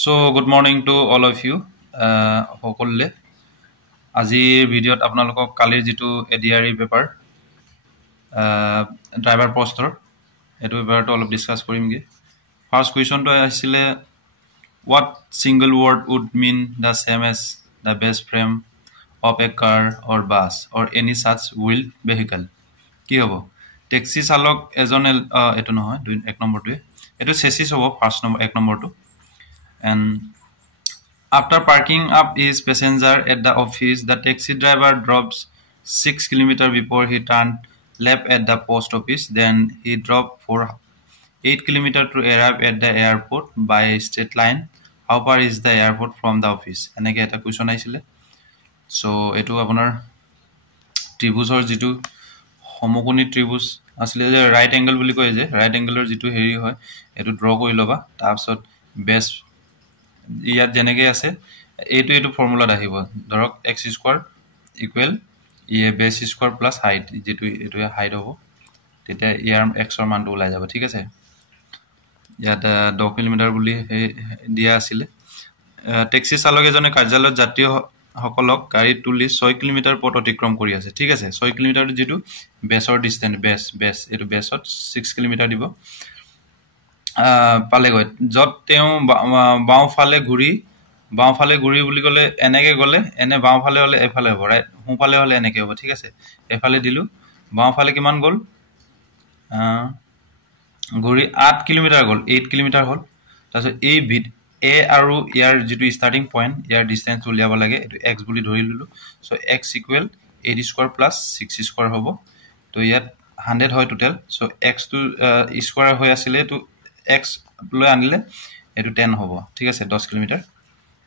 So good morning to all of you. সকলে আজিৰ ভিডিঅ'ত আপোনালোকক কালিৰ যিটো এডিআৰই পেপাৰ ড্ৰাইভাৰ পোষ্টৰ এইটো পেপাৰটো অলপ ডিসকাস কৰিমগে। ফাৰ্স্ট কুৱেশ্যনটো আহিছিলে what single word would mean the same as the base frame of a car or bus or any such wheeled vehicle? কি হ'ব? ট্যাক্সি চালক এজনে এটো নহয় এক নম্বৰটো এটো চেসিস হ'ব ফাৰ্স্ট নম্বৰ এক নম্বৰটো and after parking up his passenger at the office, the taxi driver drops 6 kilometers before he turned left at the post office. Then he drove for 8 kilometers to arrive at the airport by straight line. How far is the airport from the office? এনেকে এটা question আহিছিলে। So এটো আপোনাৰ ত্ৰিভুজৰ যেটো সমকোণী ত্ৰিভুজ আসলে যে right angle বুলি কয় যে ৰাইট এংগলৰ যেটো হেৰি হয় এটো ড্ৰ কৰি লবা তাৰপিছত বেস ইয়াত জেনেকে আছে এইটো ফৰ্মুলাত আহিব ধৰক x স্কয়াৰ ইকুৱেল ই বেস স্কয়াৰ প্লাস হাইট যেটো এটো হাইট হ'ব তেতিয়া ইয়াৰ x ৰ মানটো ওলাই যাব ঠিক আছে ইয়াত 10 কিলোমিটাৰ বুলি দিয়া আছিল ট্যাক্সি চালক এজনে কাৰ্যালয়ত যাত্ৰী সকলক গাড়ী তুলি 6 কিলোমিটাৰ পথ অতিক্ৰম কৰি আছে ঠিক আছে 6 কিলোমিটাৰ যেটো বেসৰ ডিসটেন্স বেস এটো বেসত 6 কিলোমিটাৰ দিব পালে গৈ যত তেও বাওঁফালে ঘুৰি বুলি কলে এনেকে গলে এনে বাওঁফালে হলে এফালে হ'ব ৰাইট হুঁফালে হলে এনেকে হ'ব ঠিক আছে এফালে দিলু বাওঁফালে কিমান গল ঘুৰি 8 কিলোমিটাৰ গল 8 কিলোমিটাৰ হল তাৰপিছত এই এ আৰু ইয়াৰ যেটো ষ্টাৰ্টিং পইণ্ট ইয়াৰ ডিসটেন্স উলিয়াব লাগে এটো x বুলি ধৰি ললো so x equal 8 square plus 6 square হ'ব তো ইয়াত 100 হয় total so x two square হৈ আছিল তো x লৈ আনিলে এটো 10 হ'ব ঠিক আছে 10 কিলোমিটাৰ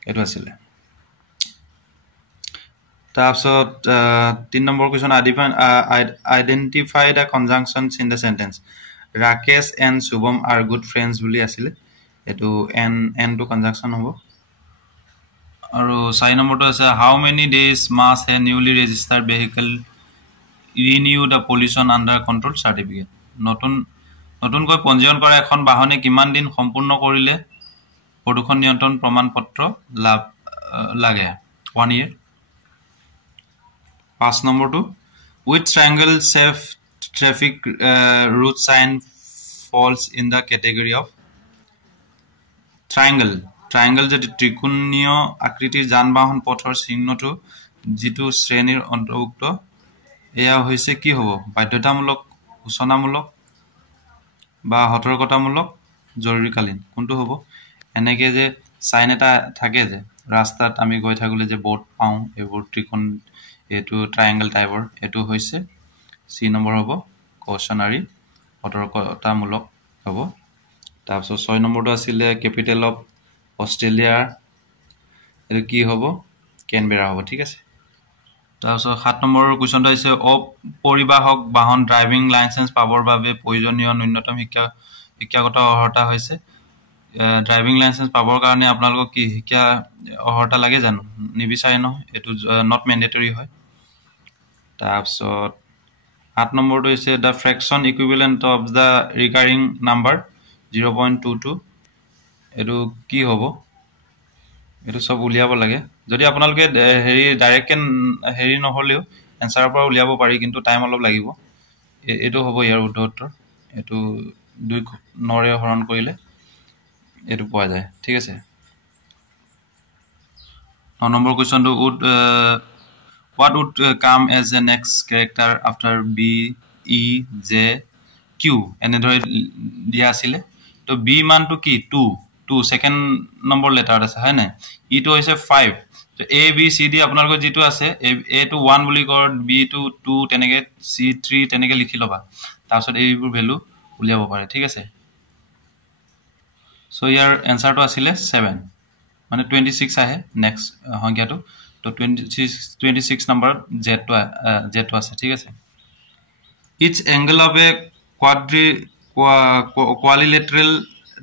এটো আছিল তাৰপিছত 3 number question identify the conjunctions in the sentence Rakesh and Shubham are good friends বুলি আছিল এটো এন টু কনজাংচন হ'ব আৰু 4 নম্বৰটো আছে হাউ মেনি ডেজ মাস্ট এ নিউলি ৰেজিস্টাৰ্ড ভেহিকল ৰিনিউ দা পলিউশন আন্ডাৰ কন্ট্ৰোল সাৰ্টিফিকেট নতুনকৈ পঞ্জীয়ন কৰা এখন বাহনে কিমান দিন সম্পূৰ্ণ কৰিলে প্ৰদূষণ নিয়ন্ত্ৰণ প্ৰমাণপত্ৰ লাগে 1 year 5 নম্বৰটো which triangle safe traffic route sign falls in the category of triangle যদি ত্ৰিকোণীয় আকৃতিৰ যান-বাহন পথৰ চিহ্নটো যেটো শ্ৰেণীৰ অন্তৰ্ভুক্ত এয়া হৈছে কি হ'ব বাধ্যতামূলক সূচনামূলক বা সতৰ্কতামূলক জৰুৰীকালীন কোনটো হ'ব এনেকে যে সাইন এটা থাকে যে ৰাস্তাত আমি গৈ থাকলে যে বোৰ্ড পাও এইবোৰ ত্ৰিকোণ এটো ট্ৰায়াঙ্গল টাইপৰ এটো হৈছে সি নম্বৰ হ'ব কশনাৰী সতৰ্কতামূলক হ'ব তাৰপিছত 6 নম্বৰটো আছিল ক্যাপিটাল অফ অস্ট্ৰেলিয়া এটো কি হ'ব কেনবেৰা হ'ব ঠিক আছে তাৰপিছত 7 নম্বৰৰ কোৱেশ্চনটো আছে অপৰিবাহক বাহন ড্ৰাইভিং লাইসেন্স পাবৰ বাবে প্ৰয়োজনীয় ন্যূনতম শিক্ষাগত অৰ্হতা হৈছে ড্ৰাইভিং লাইসেন্স পাবৰ কাৰণে আপোনালোকক কি শিক্ষা অৰ্হতা লাগে জানো নিবিচাৰে ন এটো নট ম্যান্ডেটৰি হয় তাৰপিছত 8 নম্বৰটো হৈছে the fraction equivalent of the recurring number 0.22 এটো কি হ'ব এটো সব উলিয়াব লাগে যদি আপোনালোকে হেৰি ডাইৰেক্ট হেৰি নহলেও এনসাৰৰ পৰা উলিয়াব পাৰি কিন্তু টাইম অলপ লাগিব এটো হ'ব ইয়াৰ উত্তৰ এটো 2 নৰে হৰণ কৰিলে এটো পোৱা যায় ঠিক আছে 9 number কোৱেশ্চনটো what would come as the next character after b e j q এনে ধৰে দিয়া আছিল তো b মানটো কি 2 সেকেন্ড নম্বৰ লেটাৰ আছে হয় না ই তো হৈছে 5 তো a b c d আপোনালোকৰ যেটো আছে a to 1 বুলি কৰ b to 2 তেনেকে c 3 তেনেকে লিখি লবা তাৰপিছত এইবোৰ ভ্যালু উলিয়াব পাৰে ঠিক আছে সো ইয়াৰ এনসাৰটো আছিল 7 মানে 26 আহে নেক্সট সংখ্যাটো তো 26 নম্বৰ z আছে ঠিক আছে each angle of a quadrilateral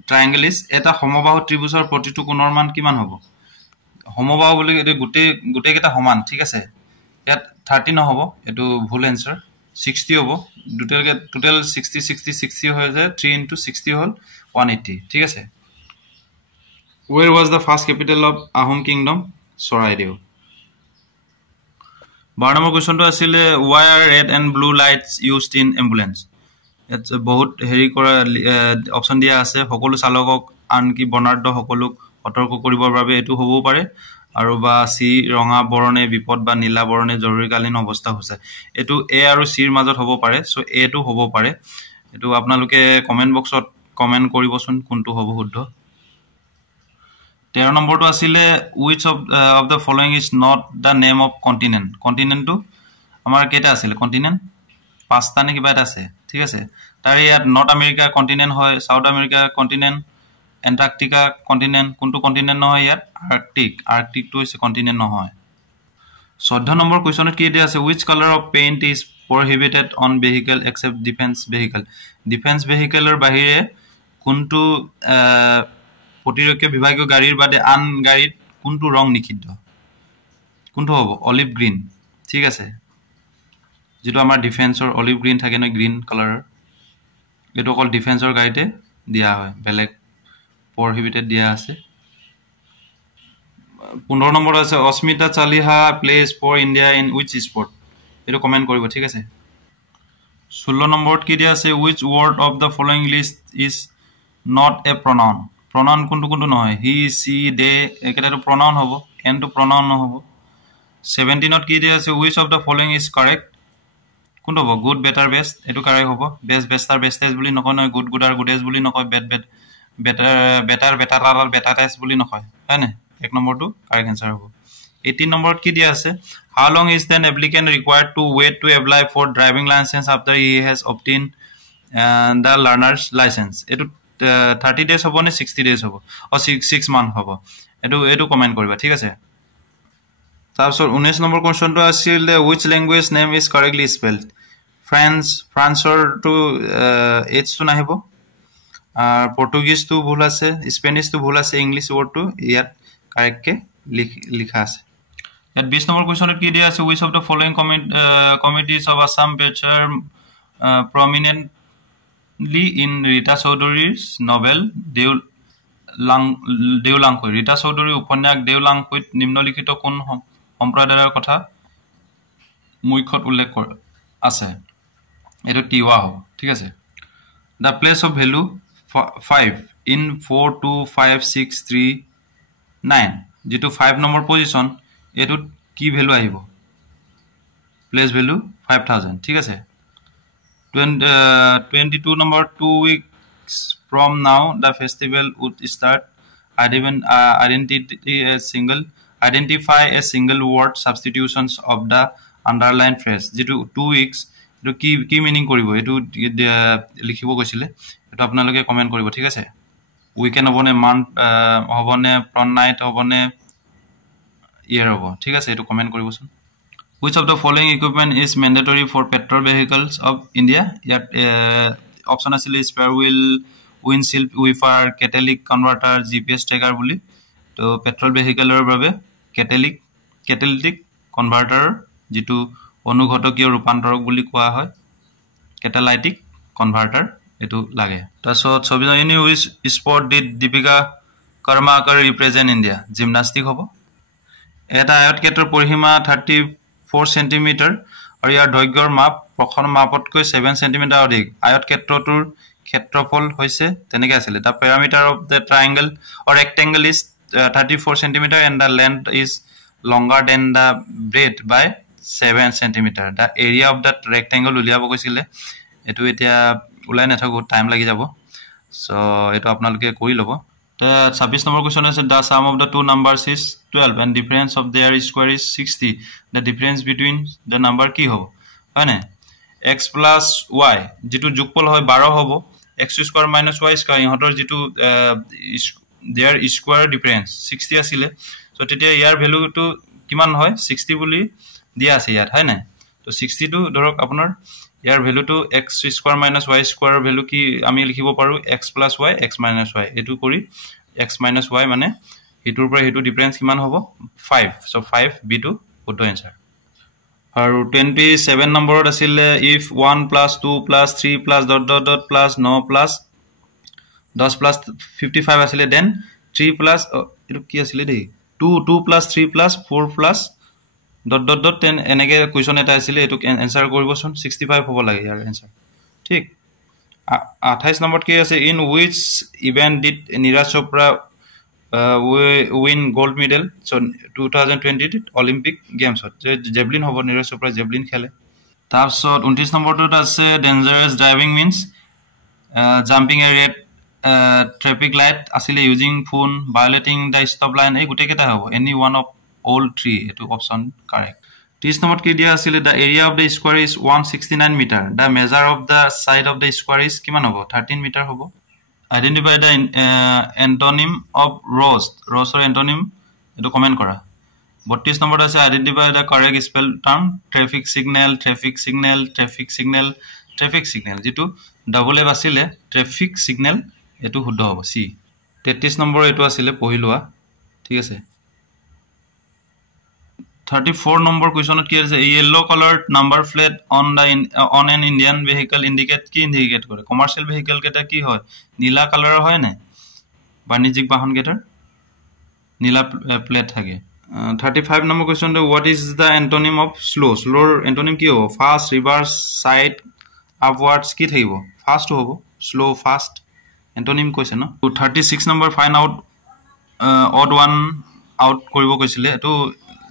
triangle is এটা সমবাহু ত্ৰিভুজৰ প্ৰতিটো কোণৰ মান কিমান হ'ব সমবাহু বুলি এটো গুটে কেটা সমান ঠিক আছে ইয়াত 30 নহব এটো ভুল আনসাৰ 60 হ'ব টোটাল 60 60 60 হৈ যায় 3 * 60 হল 180 ঠিক আছে Where was the first capital of Ahom Kingdom? Soraideo. 12 number কোৱেশ্চনটো আছিল why are red and blue lights used in ambulance? It's বহুত হেৰি কৰা অপচন দিয়া আছে সকলো চালকক আনকি বনাৰ্ড সকলোক সতৰ্ক কৰিবৰ বাবে এটো হ'ব পাৰে আৰু বা সি ৰঙা বৰণে বিপদ বা নীলা বৰণে জৰুৰীকালীন অৱস্থা হৈছে এটো এ আৰু সি ৰ মাজত হ'ব পাৰে সো এ টো হ'ব পাৰে এটো আপোনালোকে কমেন্ট বক্সত কমেন্ট কৰিবচোন কোনটো হ'ব শুদ্ধ 13 নম্বৰটো আছিল which of the following is not the name of continent continent to আমাৰ কেটা আছিল continent পাঁচটা নে কিবা এটা আছে ঠিক আছে তাৰে ইয়াত নৰ্থ আমেৰিকা কন্টিনেন্ট হয় south America continent Antarctica continent কোনটো কন্টিনেন্ট নহয় ইয়াত আৰ্কটিক টো হৈছে কন্টিনেন্ট নহয় 14 নম্বৰ কোৱেশ্চনত কি দিয়া আছে which color of paint is prohibited on vehicle except defense vehicle ৰ বাহিৰে কোনটো প্ৰতিৰক্ষা বিভাগীয় গাড়ীৰ বাদে আন গাড়ীত কোনটো ৰং নিষিদ্ধ কোনটো হ'ব অলিভ গ্ৰীন ঠিক আছে যেটো আমাৰ ডিফেন্সৰ অলিভ গ্ৰীন থাকে ন গ্ৰীন কালাৰ এটো অকল ডিফেন্সৰ গাড়ীতে দিয়া হয় বেলেগ prohibited দিয়া আছে 15 নম্বৰ আছে Asmita Chaliha pledge for India in which sport এটো কমেন্ট কৰিব ঠিক আছে 16 নম্বৰত কি দিয়া আছে which word of the following list is not a pronoun কোনটো নহয় he she they একেটাটো pronoun হ'ব n টো pronoun নহব 17 ত কি দিয়া আছে which of the following is correct কোনটো হ'ব good better best এটো কাৰেক্ট হ'ব best bestar bestest বুলি নকয় নহয় good gooder goodest বুলি নকয় bad better betterest বুলি নকয় হয় না এক নম্বৰটো কাৰেক্ট আনসাৰ হ'ব 18 নম্বৰত কি দিয়া আছে how long is an applicant required to wait to apply for driving license after he has obtained the learner's license এটো 30 days হ'ব নে 60 days হ'ব অ 6 month হ'ব এটো কমেন্ট কৰিবা ঠিক আছে তাৰপিছত 19 নম্বৰ কোৱেশ্চনটো আছিল which language name is correctly spelled ফ্ৰান্সৰ টু এইচ টু নাহিব পৰ্তুগীজ টু ভুল আছে স্পেনিছ টু ভুল আছে ইংলিশ ওয়াৰ্ড টু ইয়াত কাৰেক্ট কে লিখা আছে ইয়াত 20 নম্বৰ কোৱেশ্চনত কি দিয়া আছে which of the following committees of Assam feature prominently in Rita Chaudhary's novel দেউলাংকৈ Rita চৌধুৰীৰ উপন্যাস দেউলাংকৈত নিম্নলিখিত কোন সম্প্ৰদায়ৰ কথা মুখ্যত উল্লেখ আছে এটো টিৱা হ'ব ঠিক আছে the place of value 5 in 42569 যেটো 5 নম্বৰ পজিশন এটো কি ভ্যালু আহিব প্লেস ভ্যালু 5000 ঠিক আছে 22 number 2 weeks from now the festival would start identify a single word substitutions of the underlined phrase যেটো 2 weeks এটো কি মিনিং কৰিব এটো লিখিব কৈছিলে এটো আপোনালোকে কমেন্ট কৰিব ঠিক আছে উইকেন্ড হবনে মান্থ হবনে প্ৰনাইট হবনে ইয়াৰ হ'ব ঠিক আছে এটো কমেন্ট কৰিবচোন which of the following equipment is mandatory for petrol vehicles of India yet option আছিল spare wheel windshield wiper catalytic converter GPS tracker বুলি তো petrol vehicle ৰ বাবে catalytic converter যেটো অনুঘটকীয় ৰূপান্তৰক বুলি কোৱা হয় catalytic converter এটো লাগে তাৰছত ছবিজন in which sport did Deepika Karmakar represent India gymnastic হ'ব এটা আয়তক্ষেত্ৰৰ পৰিসীমা 34 সেন্টিমিটাৰ আৰু ইয়াৰ দৈৰ্ঘ্যৰ মাপ প্ৰখন মাপতকৈ 7 সেন্টিমিটাৰ অধিক আয়তক্ষেত্ৰটোৰ ক্ষেত্ৰফল হৈছে তেনেকৈ আছিল the perimeter of the triangle or rectangle is 34 centimeter and the length is longer than the breadth by 7 centimeter the area of that rectangle উলিয়াব কৈছিলে এটো এতিয়া উলাই নাথাকো টাইম লাগি যাব সো এটো আপোনালোকে কৰি লব The 26 number question is the sum of the two numbers is 12 and difference of their square is 60. The difference between the number কি হ'ব হয়নে x plus y যেটো যোগফল হয় 12 হ'ব x square minus y square ইহতৰ যেটো their square difference 60 আছিল সো তেতিয়া ইয়াৰ ভ্যালু টু কিমান হয় 60 বুলি দিয়া আছে ইয়াত হয়নে তো 60 টু ধৰক আপোনাৰ ইয়াৰ ভ্যালু টু x square minus y square value কি আমি লিখিব পাৰো x plus y x minus y এটো কৰি x minus y মানে হিটোৰ পৰা হিটো ডিফাৰেন্স কিমান হ'ব 5 সো 5 b টু শুদ্ধ आंसर আৰু 27 নম্বৰত আছিল if 1 plus 2 plus 3 plus ... plus 9 plus 10 plus 55 আছিল then 3 plus etu ki asile dei 2 plus 3 plus 4 plus ... 10 এনেকে কোৱেশ্চন এটা আছিল এটো আনসাৰ কৰিবচোন 65 হ'ব লাগে ইয়াৰ আনসাৰ ঠিক 28 নম্বৰ কি আছে in which event did Neeraj Chopra win gold medal so 2020 Olympic games যে জেভলিন হ'ব নীৰজ চোপ্ৰা জেভলিন খেলে তাৰপিছত 29 নম্বৰটোত আছে dangerous driving means jumping a red traffic light asile using phone violating the stop line ei gute keta hobo any one of all three etu option correct 30 number ki dia asile the area of the square is 169 meter the measure of the side of the square is kiman hobo 13 meter hobo identify the antonym of roast or antonym etu comment kora 32 number ase identify the correct spell term traffic signal jitu double f asile traffic signal etu শুদ্ধ হ'ব c 33 number এটো আছিল পহিলুৱা ঠিক আছে 34 number কোৱেশ্চনত কি আছে yellow colored number plate on an Indian vehicle indicate কি indicate কৰে কমাৰ্শিয়াল vehicle কেটা কি হয় নীলা কালাৰৰ হয় না বাণিজ্যিক বাহন কেটাৰ নীলা প্লেট থাকে 35 number কোৱেশ্চনটো what is the antonym of slow antonym কি হ'ব fast reverse side upwards কি থাকিব fast হ'ব slow fast antonym কৈছে ন 36 number find out odd one out কৰিব কৈছিলে এটো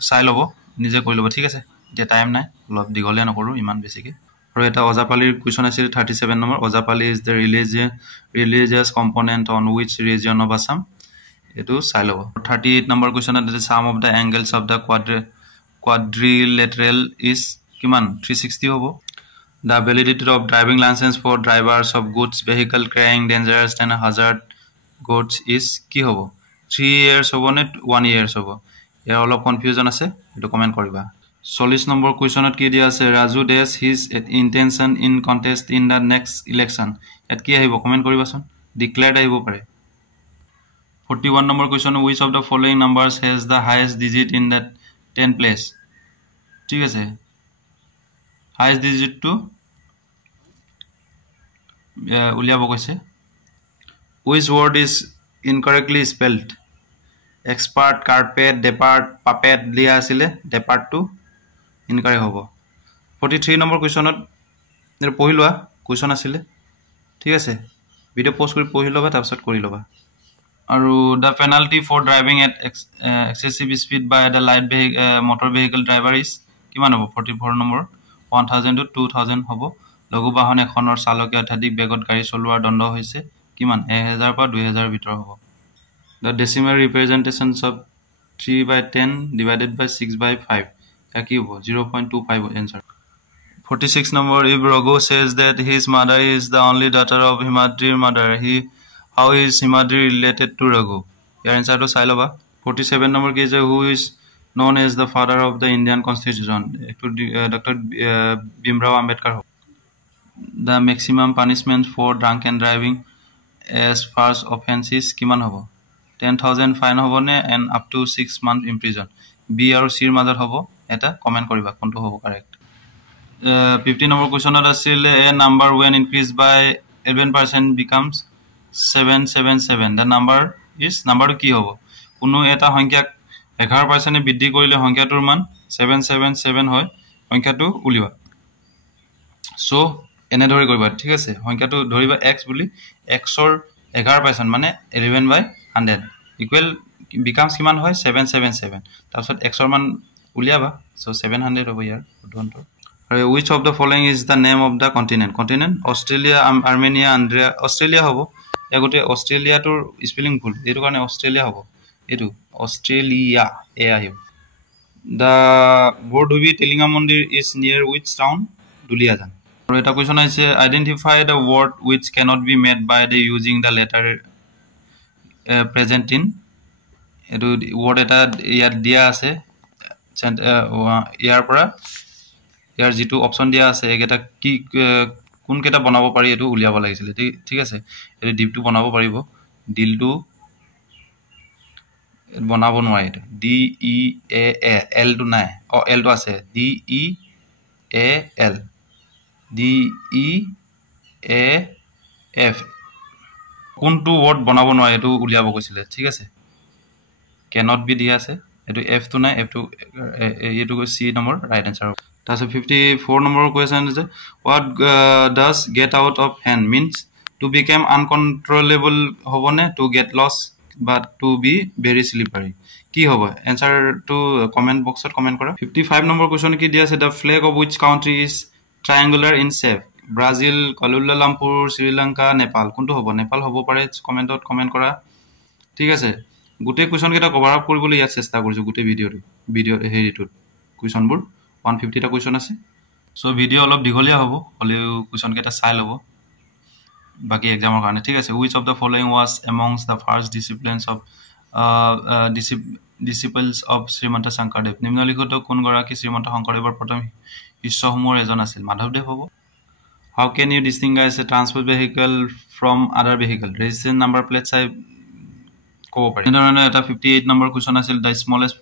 চাই লব নিজে কৰি লব ঠিক আছে এতিয়া টাইম নাই লব দিগলে নকৰো ইমান বেছিকে আৰু এটা অজাপালিৰ কোৱেশ্চন আছিল 37 number অজাপালি is the religious component on which region of Assam এটো চাই লব 38 নম্বৰ কোৱেশ্চনত আছে sum of the angles of the quadrilateral is কিমান 360 হ'ব the validity of driving license for drivers of goods vehicle carrying dangerous and hazard goods is কি হ'ব 3 years হ'ব নে 1 years হ'ব ইয়াৰ অলপ কনফিউজন আছে এটো কমেন্ট কৰিবা 40 নম্বৰ কোৱেশ্চনত কি দিয়া আছে ৰাজু ডেছ his intention in contest in the next election এত কি আহিব কমেন্ট কৰিবাচোন ডিক্লেয়াৰ্ড আহিব পাৰে 41 number question which of the following numbers has the highest digit in that 10 place ঠিক আছে highest digit to উলিয়াব কৈছে which word is incorrectly spelled expert carpet depart puppet দিয়া আছিল depart to incorrect হ'ব 43 নম্বৰ কোৱেশ্চনত এৰ পহিলুৱা কোৱেশ্চন আছিল ঠিক আছে ভিডিও পোষ্ট কৰি পহিলবা তাৰপিছত কৰি লবা আৰু the penalty for driving at excessive speed by the light motor vehicle driver is কিমান হ'ব 44 নম্বৰ 1000 to 2000 হ'ব লঘু বাহন এখনৰ চালকে অত্যাধিক বেগত গাড়ী চলোৱাৰ দণ্ড হৈছে কিমান 1000 পৰা 2000 ভিতৰ হ'ব the decimal representations of 3/10 divided by 6/5 কি হ'ব 0.25 answer 46 number if Raghu says that his mother is the only daughter of Himadri's mother how is Himadri related to Raghu your answer to চাই লবা 47 number কি আছে who is known as the father of the Indian constitution Dr. Bhimrao Ambedkar the maximum punishment for drunken driving as first offense is কিমান হ'ব 10000 fine হ'ব নে and up to 6 months in prison b আৰু c ৰ মাজত হ'ব এটা comment কৰিবা কোনটো হ'ব কাৰেক্ট 50 নম্বৰ কোৱেশ্চনত আছিল a number when increased by 11% becomes 777 the number is number কি হ'ব কোনো এটা সংখ্যাক 11% বৃদ্ধি কৰিলে সংখ্যাটোৰ মান 777 হয় সংখ্যাটো উলিবা সো এনে ধৰি কৰিবা ঠিক আছে সংখ্যাটো ধৰিবা x বুলি x ৰ 11% মানে 11/100 equal becomes কিমান হয় 777 তাৰপিছত x ৰ মান উলিয়াবা সো 700 হ'ব ইয়াৰ উদাহৰণটো আৰু which of the following is the name of the continent Australia Armenia আন্দ্ৰিয়া অষ্ট্ৰেলিয়া হ'ব এগতে অষ্ট্ৰেলিয়াটোৰ স্পেলিং ভুল এটো কাৰণে অষ্ট্ৰেলিয়া হ'ব এটো অষ্ট্ৰেলিয়া এ আহিব the Bordhubi Tilinga Mandir is near which town Duliajan আৰু এটা কোৱেশ্চন আছে identify the word which cannot be made by the using the letter present in এটো word এটা ইয়াত দিয়া আছে ইয়াৰ পৰা ইয়াৰ যেটো অপচন দিয়া আছে এটা কি কোন কেটা বনাব পাৰি এটো উলিয়াব লাগিছিল ঠিক আছে এটো ডিপটো বনাব পাৰিব ডিলটো বনাব নোৱাৰে এটা ডি ই এ এল টো নাই অ এল টো আছে D E A L D E A F কোনটো ৱৰ্ড বনাব নোৱাৰে এটো উলিয়াব কৈছিলে ঠিক আছে cannot be দিয়া আছে এটো f টো নাই f টো এটো c নম্বৰ ৰাইট আনসাৰ তাছে 54 নম্বৰ কোৱেশ্চন আছে what does get out of hand means to become uncontrollable হবনে to get lost but to be very slippery কি হবে आंसर টু কমেন্ট বক্সত কমেন্ট কৰা 55 নম্বৰ কোৱেশ্চন কি দিয়া আছে the flag of which country is triangular in shape Brazil Kuala Lumpur Sri Lanka Nepal কোনটো হ'ব নেপাল হ'ব পাৰে কমেন্টত কমেন্ট কৰা ঠিক আছে গুটে কোৱেশ্চন কেটা কভাৰ আপ কৰিবলৈ ইয়াত চেষ্টা কৰিছো গুটে ভিডিও হেৰিটোত কোৱেশ্চনবোৰ 150 টা কোৱেশ্চন আছে সো ভিডিও অলপ দীঘলীয়া হ'ব হলেও কোৱেশ্চন কেটা চাই লব বাকি এক্সামৰ কাৰণে ঠিক আছে which of the following was amongst the first disciples of Srimanta Shankardev নিম্নলিখিত কোন গৰাকী শ্ৰীমন্ত শংকৰদেৱৰ প্ৰথম শিষ্যসমূহৰ এজন আছিল মাধৱদেৱ হ'ব how can you distinguish a transport vehicle from other vehicle registration number plate চাই কব পাৰি ধৰণে এটা 58 নম্বৰ কোৱেশ্চন আছিল the smallest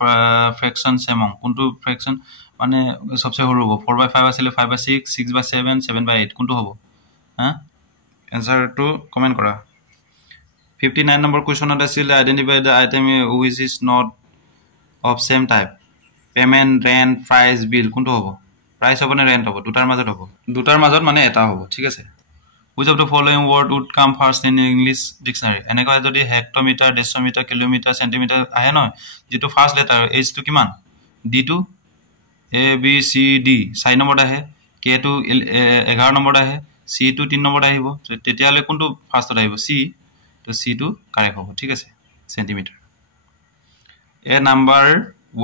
fractions among কোনটো ফ্ৰেকশন মানে সবচে সৰু হ'ব 4/5 আছিল 5/6 6/7 7/8 কোনটো হ'ব হা answer to comment kora 59 number question আছিল identify the item which is not of same type payment rent price bill কোনটো হ'ব price হ'ব না rent হ'ব দুটাৰ মাজত মানে এটা হ'ব ঠিক আছে which of the following word would come first in English dictionary এনেকা যদি হেক্টোমিটাৰ ডেসিমিটাৰ কিলোমিটাৰ সেন্টিমিটাৰ আহে ন যেটো ফাৰ্স্ট লেটাৰ h to কিমান d to a b c d 4 number আহে k to 11 নম্বৰ আহে c to 3 নম্বৰ আহিব তেতিয়ালে কোনটো ফার্স্টত আহিব c তো c to কারেক্ট হ'ব ঠিক আছে centimetre a number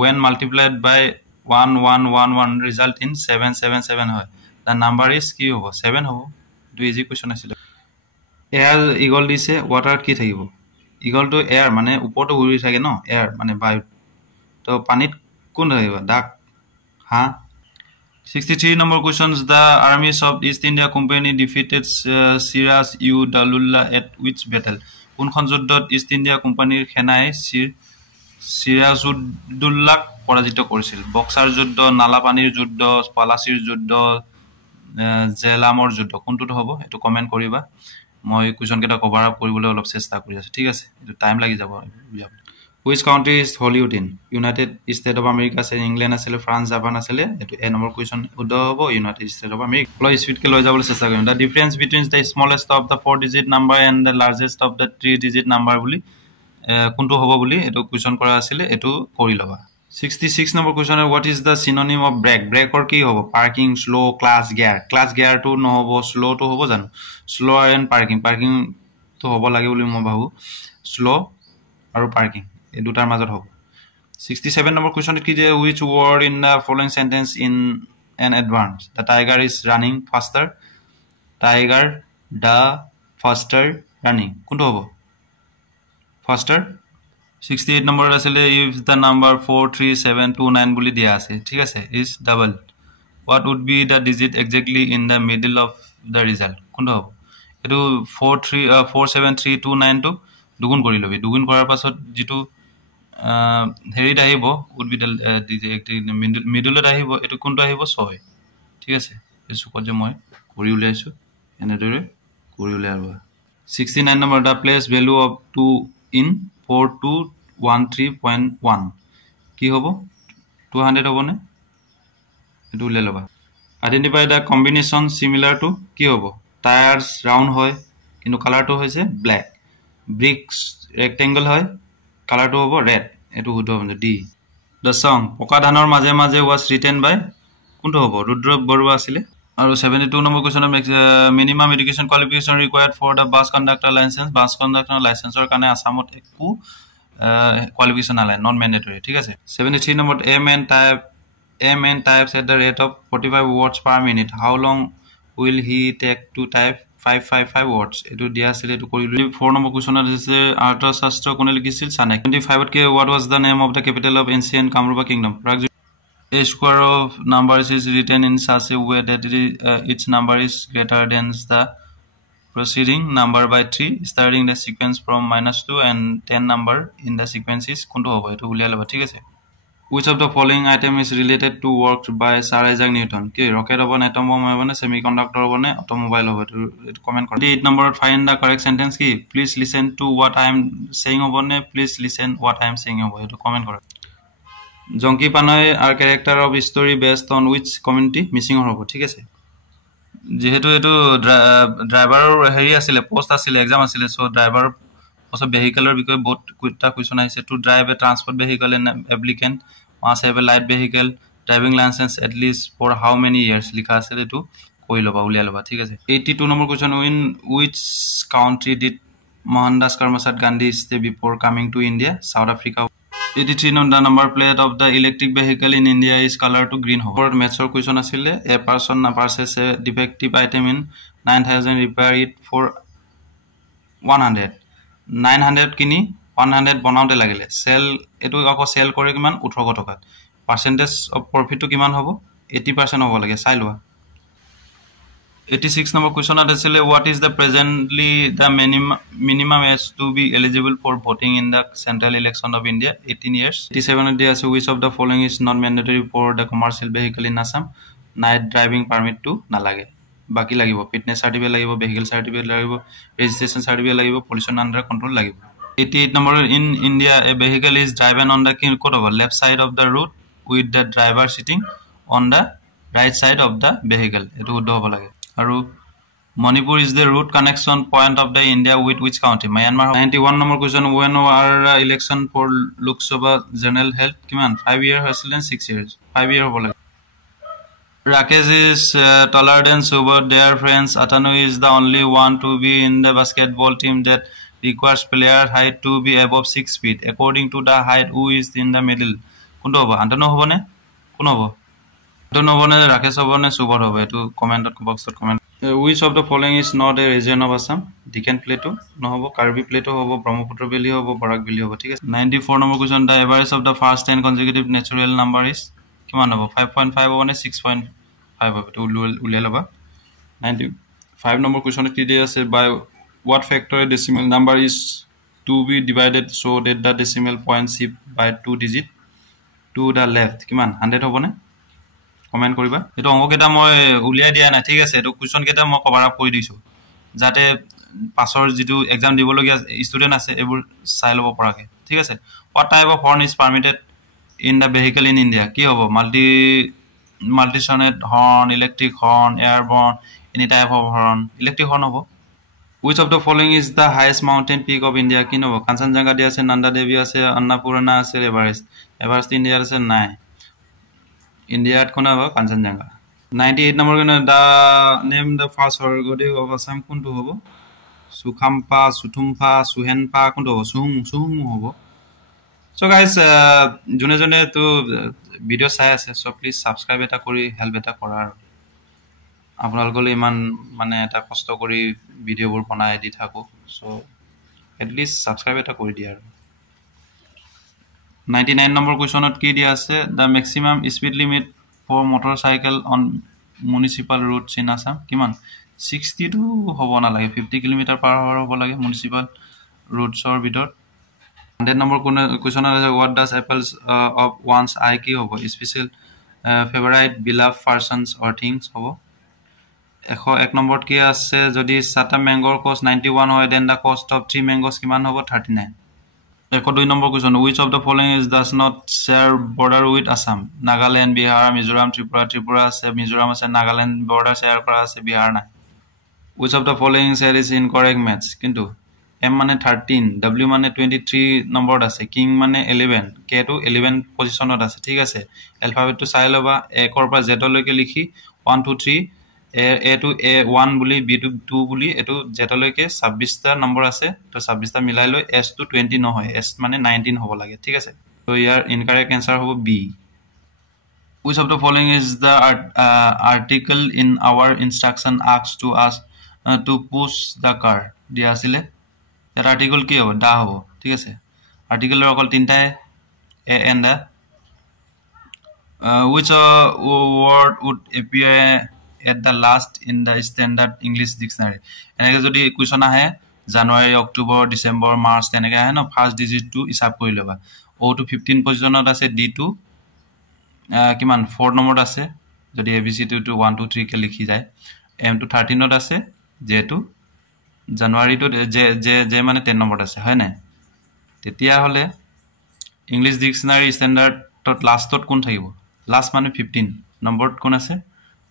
when multiplied by 1111 result in 777 হয় the number is কি হ'ব 7 হ'ব টু ইজি কোৱেশ্চন আছিল এয়াৰ ইগল দিছে ওয়াটাৰ কি থাকিব ইগল তো এয়াৰ মানে উপৰটো উৰি থাকে ন এয়ার মানে বায়ু তো পানীত কোন থাকিব ডাক হা 63 number questions the armies of East India Company defeated Siraj ud-Daulah at which battle কোনখন যুদ্ধত ইষ্ট ইন্ডিয়া কোম্পানীৰ সেনাই সিৰাজ উদ-দৌলাক পৰাজিত কৰিছিল বক্সাৰ যুদ্ধ নালাপানীৰ যুদ্ধ পালাচিৰ যুদ্ধ জেলামৰ যুদ্ধ কোনটো হ'ব এটো কমেন্ট কৰিবা মই কোৱেশ্চন কেটা কভাৰ আপ কৰিবলৈ অলপ চেষ্টা কৰি আছো ঠিক আছে এটো টাইম লাগি যাব which country is Hollywood in United States of America আছে ইংল্যান্ড আছে ফ্রান্স জাপান আছে এটো এ নম্বৰ কোৱেশ্চন উদ হ'ব United States of America লৈ স্পিড কে লৈ যাবলৈ চেষ্টা কৰিম the difference between the smallest of the 4 digit number and the largest of the 3 digit number বুলি কোনটো হ'ব বুলি এটো কোৱেশ্চন কৰা আছিল এটো কৰি লবা 66 number question what is the synonym of brake or কি হ'ব parking slow class gear to ন হ'ব slow to হ'ব জানো slow and parking তো হ'ব লাগে বুলি মই ভাবো slow আৰু parking এই দুটাৰ মাজত হ'ব 67 number question কি যে which word in the following sentence in an advance the tiger is running faster tiger the faster running কোনটো হ'ব faster 68 number আসলে if the number 43729 বুলি দিয়া আছে ঠিক আছে is double what would be the digit exactly in the middle of the result কোনটো হ'ব এটো 47329 টো দুগুণ কৰি লবি দুগুণ কৰাৰ পাছত যেটো হেৰিত আহিব would be the digit middle আহিব এটো কোনটো আহিব 6 ঠিক আছে এসু কজে মই কৰি উলাইছো এনেদৰে কৰি উলাইবা 69 number the place value of 2 in 4213.1 কি হ'ব 200 হ'ব নে এটো উলাই লবা identify the combination similar to কি হ'ব টায়ারস রাউন্ড হয় কিন্তু কালারটো হৈছে ব্ল্যাক ব্রিক্স রেক্টেঙ্গল হয় কালারটো হ'ব রেড এটো হ'ব ডি দা সং পকা ধানৰ মাঝে মাঝে was written by কোনটো হ'ব ৰুদ্ৰ বৰুৱা আছিল আৰু 72 number question minimum education qualification required for the bus conductor লাইসেন্সৰ কাৰণে আসামত একো qualification alay non mandatory ঠিক আছে 73 number a man types at the rate of 45 words per minute how long will he take to type 555 words etu dia sile etu kori 4 number question আছে arthashastra kone likisil Chanakya 25 ke what was the name of the capital of ancient Kamrupa kingdom a square of numbers is written in such a way that each number is greater than the proceeding number by 3 starting the sequence from -2 and 10 number in the sequence is কোনটো হ'ব এটো উলিয়া লবা ঠিক আছে Which of the following item is related to work by Sir Isaac Newton? Okay, rocket obone, atom bomb obone, semiconductor obone, automobile obone. Comment. 8 number, find the correct sentence. Key. Please listen to what I am saying obone. Please listen what I am saying obone. Comment. Jonky Panoy are character of story based on which community? Missing or hobo. ঠিক আছে যেহেতু এটো ড্ৰাইভাৰৰ হেৰি আছিল post আছিল exam আছিল so driver also vehicle বিষয়ে বহুত কুইটা কোৱেশ্চন আহিছে to drive a transport vehicle an applicant must have a light vehicle driving license at least for how many years লিখা আছে এটো কই লবা উলিয়া লবা ঠিক আছে 82 number question in which country did Mohandas Karmchand Gandhi stay before coming to India South Africa 83 the number plate of the electric vehicle in India is color to green hover maths question asile a person purchases a defective item in 9000 repair it for 100 900 কিনি 100 বনাওতে লাগিলে cell এটো আকৌ cell কৰে কিমান 18 টকা percentage of profit তো কিমান হ'ব 80% হ'ব লাগে চাই লোৱা 86 number question asile what is the presently the minimum age to be eligible for voting in the central election of India 18 years 87 day as which of the following is not mandatory for the commercial vehicle in Assam night driving permit to na lage baki lagibo fitness certificate lagibo vehicle certificate lagibo registration certificate lagibo pollution under control lagibo 88 number in India a vehicle is driven on the left side of the road with the driver sitting on the right side of the vehicle etu uddo hobo lage aru Manipur is the route connection point of the India with which county Myanmar 91 number question when are election for Lok Sabha general health kiman 5 year hasile 6 years 5 year hobo lage Rakesh is taller than Subodh their friends Atanu is the only one to be in the basketball team that requires player height to be above 6 feet according to the height who is in the middle kunto hobo Atanu hobo ne kun hobo Atanu hobo ne Rakesh hobo ne Subodh hobo etu comment box comment which of the following is not a region of Assam Deccan Plateau no hobo Karbi Plateau hobo Brahmaputra Valley hobo Barak Valley hobo ঠিক আছে 94 number question the average of the first 10 consecutive natural number is কিমান হ'ব 5.5 হ'ব নে 6.5 হ'ব তো উলিয়া লবা 95 number question কি দিয়া আছে by what factor a decimal number is to be divided so that the decimal point shift by 2 digit to the left কিমান 100 হ'ব নে কমেন্ট কৰিবা এটো অংক কেটা মই উলিয়াই দিয়া না ঠিক আছে এটো কোৱেশ্চন কেটা মই কভাৰ আপ কৰি দিছো যাতে পাছৰ যেটো এক্সাম দিবলগিয়া ষ্টুডেন্ট আছে এবোৰ চাই লব পৰাকে ঠিক আছে what type of horn is permitted in the vehicle in India কি হ'ব multi sonet horn electric horn airborne any type of horn electric horn হ'ব which of the following is the highest mountain peak of India কি হ'ব Kanchenjunga দিয়া আছে Nanda Devi আছে Annapurna আছে Everest India আছে নাই India at kona hobo Kanchenjunga 98 number gonna the name the first Swargodeo of Assam kuntu hobo Sukhampa Suthumpa Suhenpa kuntu hobo Suhum hobo so guys jone to video sai ase so please subscribe eta kori help eta korar আপোনালোকলে ইমান মানে এটা কষ্ট কৰি ভিডিওবোৰ বনাই দি থাকো so at least subscribe eta কৰি দিয়া 99 number question কি দিয়া আছে the maximum speed limit for motorcycle on municipal roads in Assam কিমান 62 হ'ব না লাগে 50 km/h হ'ব লাগে municipal roads or ভিতৰত 100 number question আছে what does apples of one's eye কি হ'ব special favorite beloved persons or things হ'ব 101 number কি আছে যদি 7টা mango cost 91 হয় then the cost of 3 mangoes কিমান হ'ব 39 2 number question which of the following is does not share border with Assam Nagaland Bihar Mizoram Tripura আছে Mizoram আছে Nagaland border share কৰা আছে Bihar না which of the following share is incorrect match কিন্তু M মানে 13 W মানে 23 number আছে king মানে 11 k to 11 পজিশনত আছে ঠিক আছে alphabet to চাই লবা a কৰ পৰা z লৈকে লিখি 1 2 3 a to a1 বুলি b to 2 বুলি এটো z লৈকে 26 টা নম্বৰ আছে তো 26 টা মিলাই লৈ s to 20 নহয় s মানে 19 হ'ব লাগে ঠিক আছে তো ইয়াৰ ইনকারেক্ট आंसर হ'ব b which of the following is the article in our instruction asked to us to push the car দিয়া আছিল that article কি হ'ব দা হ'ব ঠিক আছে article অকল তিনটাই a and the which word would appear at the last in the standard English dictionary এনেকে যদি কোৱেশ্চন আহে জানুৱাৰী অক্টোবৰ ডিসেম্বৰ মাৰ্চ তেনেকে আহে ন ফাৰ্স্ট ডিজিট টু হিসাব কৰি লবা o to 15 পজিশনত আছে d to কিমান 4 নম্বৰত আছে যদি ABC টো 1 2 3 কে লিখি যায় M টো 13ত আছে J টো জানুৱাৰী টো J মানে 10 নম্বৰত আছে হয় নাই তেতিয়া হলে ইংলিশ ডিকশনাৰী ষ্টেণ্ডাৰ্ডত লাষ্টত কোন থাকিব লাষ্ট মানে 15 নম্বৰত কোন আছে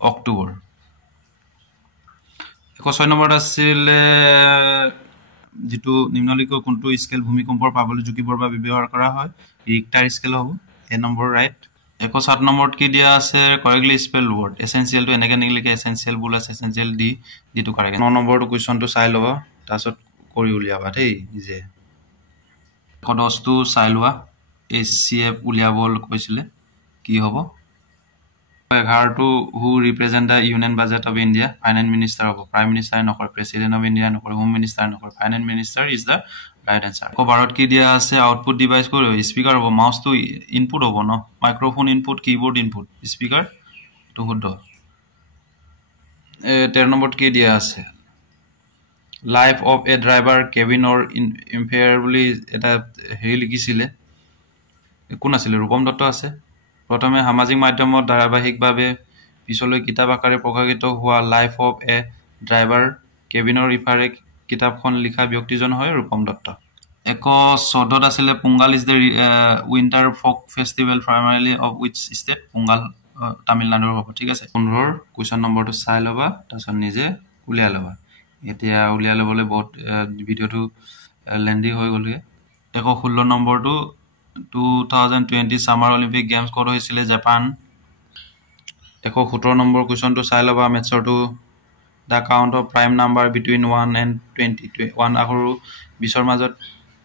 অক্টোবৰ 6 নম্বৰত আছিল যেটো নিম্নলিখিত কোনটো স্কেল ভূমিকম্পৰ পাবলৈ জুকিবৰ বাবে ব্যৱহাৰ কৰা হয় ৰিক্টাৰ স্কেল হ'ব এ নম্বৰ ৰাইট 7 নম্বৰত কি দিয়া আছে কৰেক্টলি স্পেল ওয়াৰ্ড এসেনশিয়াল টো এনেকে নিলিখে এসেনশিয়াল বুলাস এসেনশিয়াল ডি যেটো কাৰেক্ট 9 নম্বৰটো কোৱেশ্চনটো চাই লবা তাৰছত কৰি উলিয়াবা দেই যে 10 টো চাই লোৱা HCF উলিয়াবল কৈছিলে কি হ'ব 11 টো who represent the union budget of India finance minister হ'ব প্ৰাইম মিনিষ্টাৰ নকৰ প্ৰেসিডেন্ট অফ ইন্ডিয়া নকৰ হোম মিনিষ্টাৰ নকৰ finance minister is the right answer Bharat কি দিয়া আছে আউটপুট ডিভাইস কৰি স্পিকাৰ হ'ব মাউস টো ইনপুট হ'ব ন microphone input keyboard input speaker to শুদ্ধ 13 নম্বৰত কি দিয়া আছে life of a driver cabin or ইম্পেয়াৰবলি এটা হেৰি লিখিছিলে কোন আছিল ৰূপম দত্ত আছে প্ৰথমে সামাজিক মাধ্যমত ধাৰাবাহিকভাৱে পিছলৈ কিতাপ আকাৰে প্ৰকাশিত হোৱা লাইফ অফ এ ড্ৰাইভাৰ কেবিনৰ ইফাৰে কিতাপখন লিখা ব্যক্তিজন হয় ৰূপম দত্ত 14 আছিল Pongal is the winter folk festival primarily of which state Pongal তামিলনাডুৰ হ'ব ঠিক আছে 15 কোৱেশ্চন নম্বৰটো চাই লবা তাৰছত নিজে উলিয়াই লবা এতিয়া উলিয়াই লবলৈ বহুত ভিডিওটো লেন্ডি হৈ গলগে 16 নম্বৰটো 2020 সামাৰ অলিম্পিক গেমছ ক'ত হৈছিল জাপান 17 নম্বৰ কোৱেশ্চনটো চাই লবা মেথছৰটো the count of prime number between 1 and 20 1 আৰু 20ৰ মাজত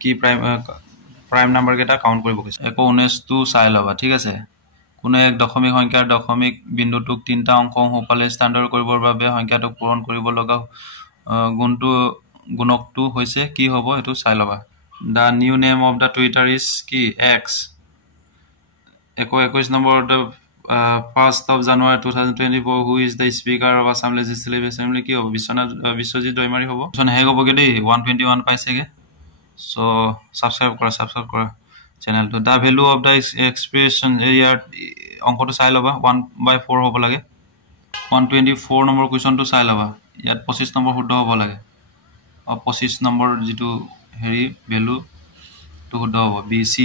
কি প্ৰাইম নাম্বাৰ কেটা কাউন্ট কৰিব কৈছে 19 টো চাই লবা ঠিক আছে কোনো এক দশমিক সংখ্যাৰ দশমিক বিন্দুটোক তিনটা অংক সোঁফালে স্থানান্তৰ কৰিবৰ বাবে সংখ্যাটোক পূৰণ কৰিব লগা গুণকটো হৈছে কি হ'ব এটো চাই লবা দা new name of the Twitter is কি X 21 নম্বৰত 1st of January 2024 who is the speaker of Assam Legislative Assembly কি হ'ব বিশ্বজিৎ দৈমাৰী হ'ব সন হেগ হ'ব গেদি 121 পাইছেগে সো সাবস্ক্রাইব কৰা চ্যানেল তো the value of the expression ইয়াৰ অংকটো চাই লবা 1/4 হ'ব লাগে 124 নম্বৰ কোৱেশ্চনটো চাই লবা ইয়াত 25 নম্বৰ শুদ্ধ হ'ব লাগে 25 নম্বৰ যেটো হেৰি ভ্যালু তো শুদ্ধ হ'ব BC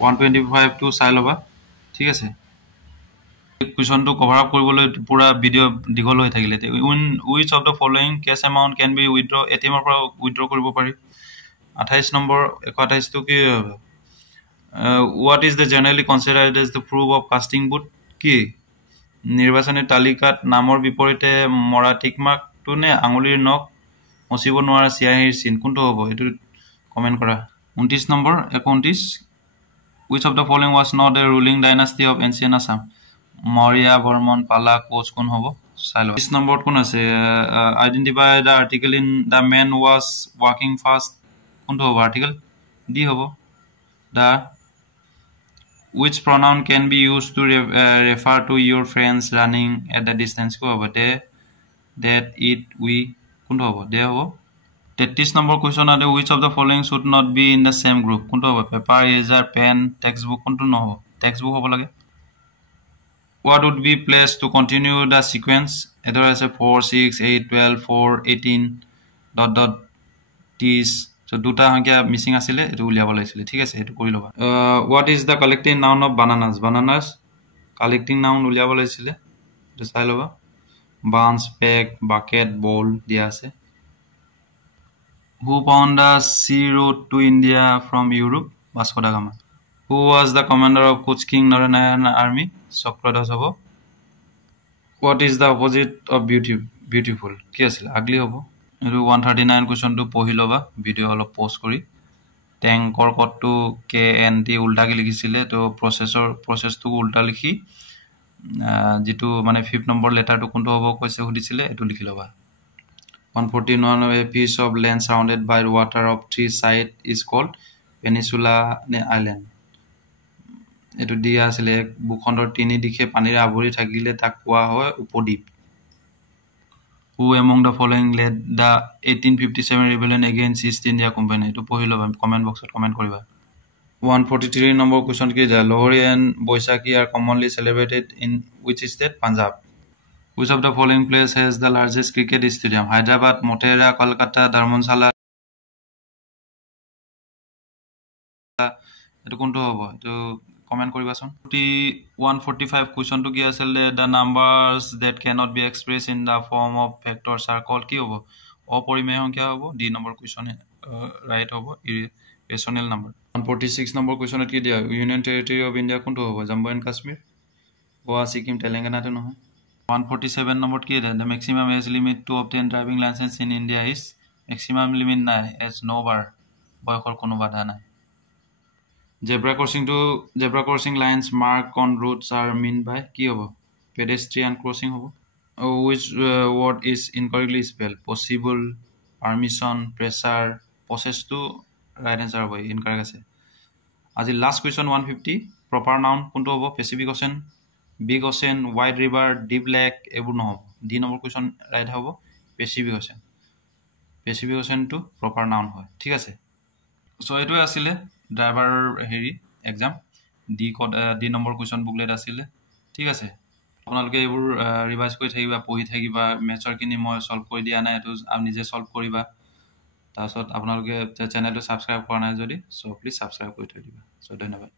125 টো চাই লবা ঠিক আছে কোৱেশ্চনটো কভাৰ আপ কৰিবলৈ পুৰা ভিডিও দীঘল হৈ থাকিলে which of the following cash amount can be withdraw ATM ৰ পৰা withdraw কৰিব পাৰি 28 নম্বৰ 128 টো কি what is the generally considered as the proof of casting vote কি নিৰ্বাচনী তালিকাত নামৰ বিপৰীতে মৰা টিক মাৰ্ক টো নে আঙুলিৰ নখ মচিব নোৱাৰা চিয়াহীৰ চিন কোনটো হ'ব এটো কমেন্ট কৰা 29 number 29 which of the following was not a ruling dynasty of ancient Assam Maurya Burman Pala Koch কোন হ'ব চাইলো 20 নম্বৰত কোন আছে identify the article in the man was walking fast কোনটো হ'ব আৰ্টিকেল ডি হ'ব দা which pronoun can be used to refer to your friends running at the distance ko hobo they that it we কোনটো হ'ব দে হ'ব 33 number question আছে which of the following should not be in the same group কোনটো হ'ব paper eraser PAN textbook কোনটো নহব textbook হ'ব লাগে what would be placed to continue the sequence এটো আছে 4 6 8 12 4 18 ... tis so দুটা সংখ্যা মিসিং আছিল এটো উলিয়াব লাগিছিল ঠিক আছে এটো কৰি লবা what is the collecting noun of bananas collecting noun উলিয়াব লাগিছিল এটো চাই লবা bunch bag bucket bowl দিয়া আছে who found the sea route to India from Europe Vasco da Gama who was the commander of Kuch King Narayana army Socrates hobo what is the opposite of beautiful কি আছিল ugly hobo এটো 139 question two পঢ়িলবা video অলপ post কৰি ট্যাঙ্কৰ কটটো KNT উল্টা কি লিখিছিলে তো প্ৰসেসটো উল্টা লিখি যেটো মানে 5th নম্বৰ লেটাৰটো কোনটো হ'ব কৈছে সুধিছিলে এটো লিখি লবা 141 a piece of land surrounded by water of three side is called peninsula ne island এটো দিয়া আছিল ভূখণ্ডৰ তিনি দিশে পানীৰে আৱৰি থাকিলে তাক কোৱা হয় উপদ্বীপ who among the following led the 1857 rebellion against East India Company to পঢ়িলবা কমেন্ট বক্সত কমেন্ট কৰিবা 143 number question ki the Lohri and Boisakhi are commonly celebrated in which state? Punjab. Which of the following place has the largest cricket stadium? Hyderabad, Motera, Kolkata, Dharmanshala. Etu konto hobo to comment koribason. 145 question to ki asile the numbers that cannot be expressed in the form of factors are called ki hobo? Oporimeয় সংখ্যা hobo. D number question right hobo. Irrational number. 146 number question at ki dia Union Territory of India konto hobo? Jammu and Kashmir, Goa, Sikkim, Telangana to no. 147 number ki the maximum age limit to obtain driving license in India is maximum limit nai as no bar boykhor kono badha nai. Zebra crossing lines marked on roads are meant by ki hobo? Pedestrian crossing hobo. Which word is incorrectly spelled? Possible, permission, pressure, possess to right answer hobo incorrect ase. As the last question 150 proper noun konto hobo? Pacific Ocean, Big Ocean, Wide River, Deep Lake, ebu no hobo. D number question right hobo Pacific Ocean. Pacific Ocean to proper noun hoy. Thik ase. So etu asile driver heri exam D number question booklet asile. Thik ase. আপোনালোকে এবোৰ revise কৰি থাকিবা পঢ়ি থাকিবা মেথছৰ কিনি মই solve কৰি দিয়া নাই এটো আপ নিজে সলভ কৰিবা তাৰছত আপোনালোকে চেনেলটো সাবস্ক্ৰাইব কৰা নাই যদি সো প্লিজ সাবস্ক্ৰাইব কৰি থৈ দিবা সো ধন্যবাদ